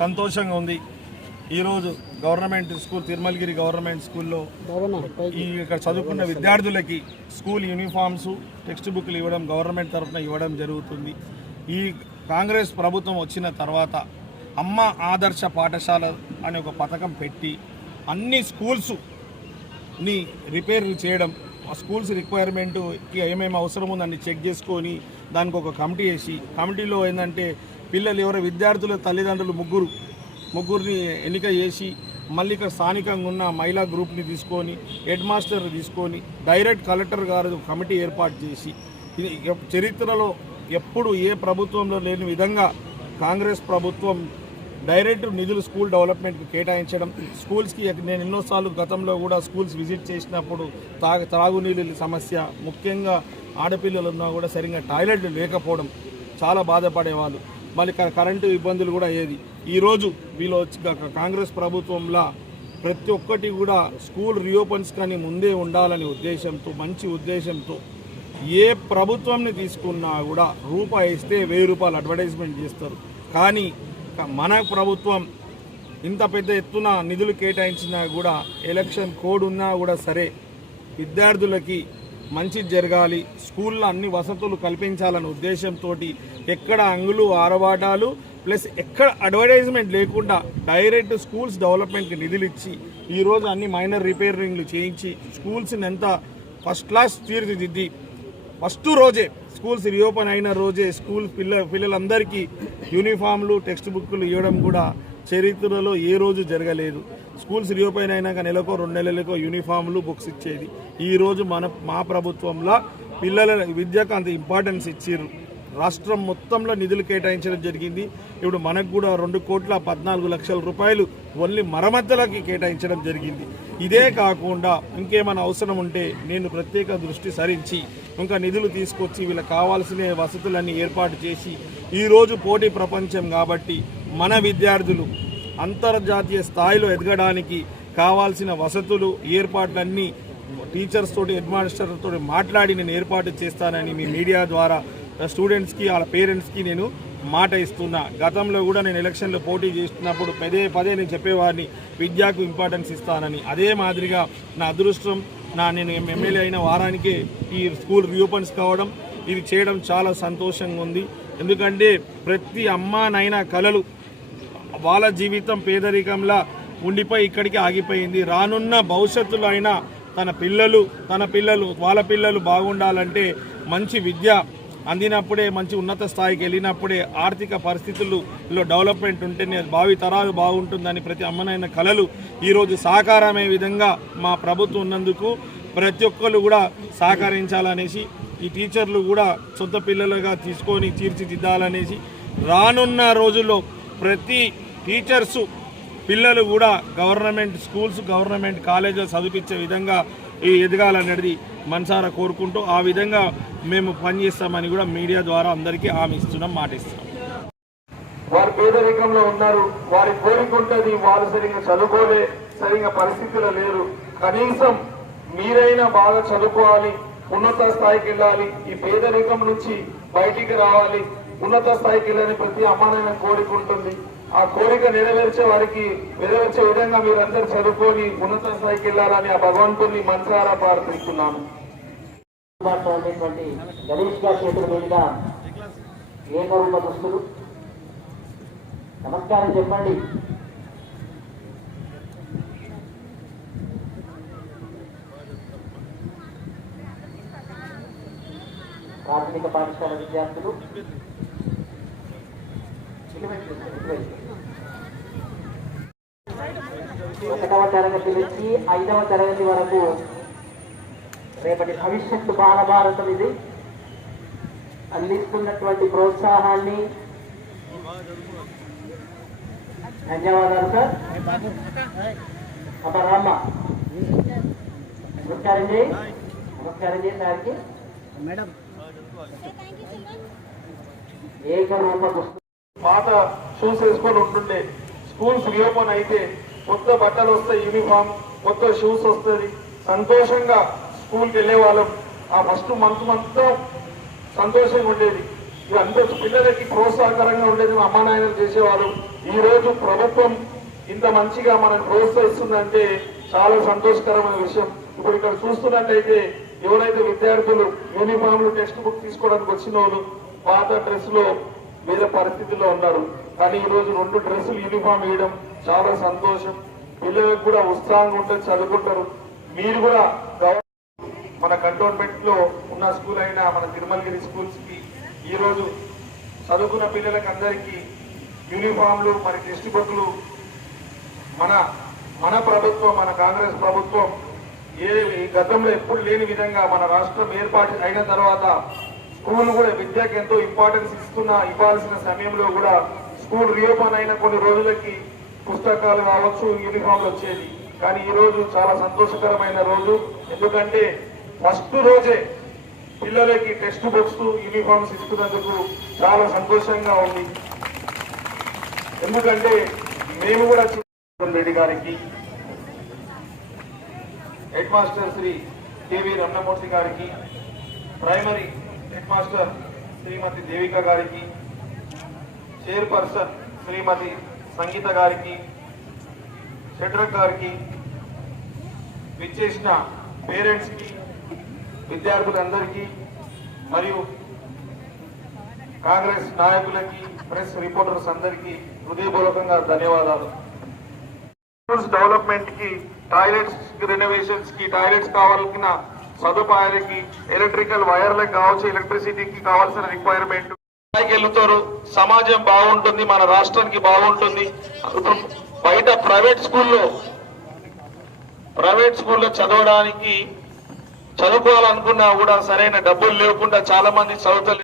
సంతోషంగా ఉంది. ఈరోజు గవర్నమెంట్ స్కూల్ తిరుమలగిరి గవర్నమెంట్ స్కూల్లో ఈ ఇక్కడ చదువుకున్న విద్యార్థులకి స్కూల్ యూనిఫామ్స్ టెక్స్ట్ బుక్లు ఇవ్వడం గవర్నమెంట్ తరఫున ఇవ్వడం జరుగుతుంది. ఈ కాంగ్రెస్ ప్రభుత్వం వచ్చిన తర్వాత అమ్మ ఆదర్శ పాఠశాల అనే ఒక పథకం పెట్టి అన్ని స్కూల్స్ని రిపేర్ చేయడం ఆ స్కూల్స్ రిక్వైర్మెంట్కి ఏమేమి అవసరం ఉందని చెక్ చేసుకొని దానికి ఒక కమిటీ వేసి కమిటీలో ఏంటంటే పిల్లలు ఎవరో విద్యార్థుల తల్లిదండ్రులు ముగ్గురు ముగ్గురిని ఎన్నిక చేసి మళ్ళీ ఇక్కడ స్థానికంగా ఉన్న మహిళా గ్రూప్ని తీసుకొని హెడ్ మాస్టర్ని తీసుకొని డైరెక్ట్ కలెక్టర్ గారు కమిటీ ఏర్పాటు చేసి ఇది చరిత్రలో ఎప్పుడు ఏ ప్రభుత్వంలో లేని విధంగా కాంగ్రెస్ ప్రభుత్వం డైరెక్ట్ నిధులు స్కూల్ డెవలప్మెంట్కి కేటాయించడం స్కూల్స్కి నేను ఎన్నోసార్లు గతంలో కూడా స్కూల్స్ విజిట్ చేసినప్పుడు తాగ త్రాగునీళ్ళ సమస్య ముఖ్యంగా ఆడపిల్లలు ఉన్నా కూడా సరిగ్గా టాయిలెట్లు లేకపోవడం చాలా బాధపడేవాళ్ళు. మళ్ళీ కరెంటు ఇబ్బందులు కూడా అయ్యేది. ఈరోజు వీళ్ళు వచ్చి కాంగ్రెస్ ప్రభుత్వంలో ప్రతి ఒక్కటి కూడా స్కూల్ రీఓపెన్స్ కానీ ముందే ఉండాలనే ఉద్దేశంతో మంచి ఉద్దేశంతో ఏ ప్రభుత్వంని తీసుకున్నా కూడా రూపాయి ఇస్తే వెయ్యి రూపాయలు అడ్వర్టైజ్మెంట్ చేస్తారు. కానీ మన ప్రభుత్వం ఇంత పెద్ద ఎత్తున నిధులు కేటాయించినా కూడా ఎలక్షన్ కోడ్ ఉన్నా కూడా సరే విద్యార్థులకి మంచి జరగాలి. స్కూల్లో అన్ని వసతులు కల్పించాలనే ఉద్దేశంతో ఎక్కడ అంగులు ఆరవాటాలు ప్లస్ ఎక్కడ అడ్వర్టైజ్మెంట్ లేకుండా డైరెక్ట్ స్కూల్స్ డెవలప్మెంట్కి నిధులు ఇచ్చి ఈరోజు అన్ని మైనర్ రిపేరింగ్లు చేయించి స్కూల్స్ని ఎంత ఫస్ట్ క్లాస్ తీర్చిదిద్ది. ఫస్ట్ రోజే స్కూల్స్ రీఓపెన్ అయిన రోజే స్కూల్ పిల్ల పిల్లలందరికీ యూనిఫామ్లు టెక్స్ట్ బుక్లు ఇవ్వడం కూడా చరిత్రలో ఏ రోజు జరగలేదు. స్కూల్స్ రీఓపెన్ అయినాక నెలకో రెండు నెలలకో యూనిఫామ్లు బుక్స్ ఇచ్చేది. ఈరోజు మన మా ప్రభుత్వంలో పిల్లల విద్యకు అంత ఇంపార్టెన్స్ ఇచ్చిర్రు. రాష్ట్రం మొత్తంలో నిధులు కేటాయించడం జరిగింది. ఇప్పుడు మనకు కూడా రెండు కోట్ల పద్నాలుగు లక్షల రూపాయలు ఓన్లీ మరమ్మతులకి కేటాయించడం జరిగింది. ఇదే కాకుండా ఇంకేమైనా అవసరం ఉంటే నేను ప్రత్యేక దృష్టి సరించి ఇంకా నిధులు తీసుకొచ్చి వీళ్ళకి కావాల్సిన వసతులన్నీ ఏర్పాటు చేసి ఈరోజు పోటీ ప్రపంచం కాబట్టి మన విద్యార్థులు అంతర్జాతీయ స్థాయిలో ఎదగడానికి కావాల్సిన వసతులు ఏర్పాట్లన్నీ టీచర్స్ తోటి హెడ్మాస్టర్ తోటి మాట్లాడి నేను ఏర్పాటు చేస్తానని మీ మీడియా ద్వారా స్టూడెంట్స్కి వాళ్ళ పేరెంట్స్కి నేను మాట ఇస్తున్నా. గతంలో కూడా నేను ఎలక్షన్లో పోటీ చేస్తున్నప్పుడు పదే పదే నేను చెప్పేవాడిని విద్యకు ఇంపార్టెన్స్ ఇస్తానని. అదే మాదిరిగా నా అదృష్టం నా నేను ఎమ్మెల్యే అయిన వారానికే ఈ స్కూల్ రీఓపెన్స్ కావడం ఇది చేయడం చాలా సంతోషంగా ఉంది. ఎందుకంటే ప్రతి అమ్మానైనా కళలు వాళ్ళ జీవితం పేదరికంలా ఉండిపోయి ఇక్కడికి ఆగిపోయింది. రానున్న భవిష్యత్తులో అయినా తన పిల్లలు తన పిల్లలు వాళ్ళ పిల్లలు బాగుండాలంటే మంచి విద్య అందినప్పుడే మంచి ఉన్నత స్థాయికి వెళ్ళినప్పుడే ఆర్థిక పరిస్థితుల్లో డెవలప్మెంట్ ఉంటేనే భావి తరాలు బాగుంటుందని ప్రతి అమ్మనైన కళలు ఈరోజు సాకారమయ్యే విధంగా మా ప్రభుత్వం ఉన్నందుకు ప్రతి ఒక్కరు కూడా సహకరించాలనేసి ఈ టీచర్లు కూడా సొంత పిల్లలుగా తీసుకొని తీర్చిదిద్దాలనేసి రానున్న రోజుల్లో ప్రతి టీచర్సు పిల్లలు కూడా గవర్నమెంట్ స్కూల్స్ గవర్నమెంట్ కాలేజెస్ చదివించే విధంగా ఈ ఎదగాలనేది మనసారా కోరుకుంటూ ఆ విధంగా మేము పనిచేస్తామని కూడా మీడియా ద్వారా అందరికీ హామీ ఇస్తున్నాం మాట ఇస్తున్నాం. వారు పేదరికంలో ఉన్నారు. వారి కోరిక ఉంటుంది వారు సరిగ్గా చదువుకోలే సరిగ్గా పరిస్థితులు లేరు. కనీసం మీరైనా బాగా చదువుకోవాలి ఉన్నత స్థాయికి వెళ్ళాలి ఈ పేదరికం నుంచి బయటికి రావాలి ఉన్నత స్థాయికి వెళ్ళని ప్రతి అమ్మానైన కోరిక ఉంటుంది. ఆ కోరిక నెరవేర్చే వారికి నెరవేర్చే విధంగా మీరందరూ చదువుకొని ఉన్నత స్థాయికి వెళ్ళాలని ఆ భగవంతుని మనసారా ప్రార్థిస్తున్నాను గణేష్ గారి చేతుల మీదుగా ఏకరూప దుస్తులు నమస్కారం చెప్పండి. ప్రాథమిక పాఠశాల విద్యార్థులు. ఒకటవ తరగతి నుంచి ఐదవ తరగతి వరకు రేపటి భవిష్యత్తు బాలభారతం ఇది. అందిస్తున్నటువంటి ప్రోత్సాహాన్ని ధన్యవాదాలు సార్. అమ్మ రామ్మ. నమస్కారం చేయి. నమస్కారం చేయి సార్కి. ఏకరూప పుస్తకం. పాత షూస్ వేసుకొని ఉంటుండే స్కూల్స్ రీఓపెన్ అయితే కొత్త బట్టలు వస్తాయి యూనిఫామ్ కొత్త షూస్ వస్తుంది. సంతోషంగా స్కూల్కి వెళ్ళే వాళ్ళం ఆ ఫస్ట్ మంత్ మొత్తం సంతోషంగా ఉండేది. ఇదంతా పిల్లలకి ప్రోత్సాహకరంగా ఉండేది మా అమ్మా నాయనలు చేసేవారు ఈ రోజు ప్రభుత్వం ఇంత మంచిగా మనం ప్రోత్సహిస్తుందంటే చాలా సంతోషకరమైన విషయం. ఇప్పుడు ఇక్కడ చూస్తున్నట్టయితే ఎవరైతే విద్యార్థులు యూనిఫామ్లు టెక్స్ట్ బుక్ తీసుకోవడానికి వచ్చిన వాళ్ళు పాత డ్రెస్లో లో వేరే పరిస్థితుల్లో ఉన్నారు. కానీ ఈ రోజు రెండు డ్రెస్సులు యూనిఫామ్ వేయడం చాలా సంతోషం. పిల్లలకు కూడా ఉత్సాహంగా ఉంటుంది చదువుకుంటారు. మీరు కూడా గవర్నమెంట్ మన కంటోన్మెంట్లో ఉన్న స్కూల్ అయిన మన తిరుమలగిరి స్కూల్స్కి ఈ రోజు చదువుకున్న పిల్లలకి అందరికీ యూనిఫామ్లు మరి టెక్స్ట్ బుక్లు మన మన ప్రభుత్వం మన కాంగ్రెస్ ప్రభుత్వం ఏ గతంలో ఎప్పుడు లేని విధంగా మన రాష్ట్రం ఏర్పాటు అయిన తర్వాత స్కూల్ కూడా విద్యకు ఎంతో ఇంపార్టెన్స్ ఇస్తున్న ఇవ్వాల్సిన సమయంలో కూడా స్కూల్ రీఓపెన్ అయిన కొన్ని రోజులకి పుస్తకాలు కావచ్చు యూనిఫామ్లు వచ్చేది కానీ ఈ రోజు చాలా సంతోషకరమైన రోజు. ఎందుకంటే ఫస్ట్ రోజే పిల్లలకి టెక్స్ట్ బుక్స్ యూనిఫామ్స్ ఇస్తున్నందుకు చాలా సంతోషంగా ఉంది. ఎందుకంటే మేము కూడా రెడ్డి గారికి head master Shri K V Ramanamurthy గారికి primary head master Shrimati Devika గారికి చైర్పర్సన్ శ్రీమతి సంగీత గారికి షడ్రక్ గారికి విచ్చేసిన పేరెంట్స్కి విద్యార్థులందరికీ మరియు కాంగ్రెస్ నాయకులకి ప్రెస్ రిపోర్టర్స్ అందరికీ హృదయపూర్వకంగా ధన్యవాదాలు. డెవలప్మెంట్కి టాయిలెట్స్ రెనోవేషన్స్కి టాయిలెట్స్ కావాల్సిన సదుపాయాలకి ఎలక్ట్రికల్ వైర్లకు కావచ్చు ఎలక్ట్రిసిటీకి కావాల్సిన రిక్వైర్మెంట్ వెళ్తారు సమాజం బాగుంటుంది మన రాష్ట్రానికి బాగుంటుంది. బయట ప్రైవేట్ స్కూల్లో ప్రైవేట్ స్కూల్లో చదవడానికి చదువుకోవాలనుకున్నా కూడా సరైన డబ్బులు లేకుండా చాలా మంది చదువుతలేదు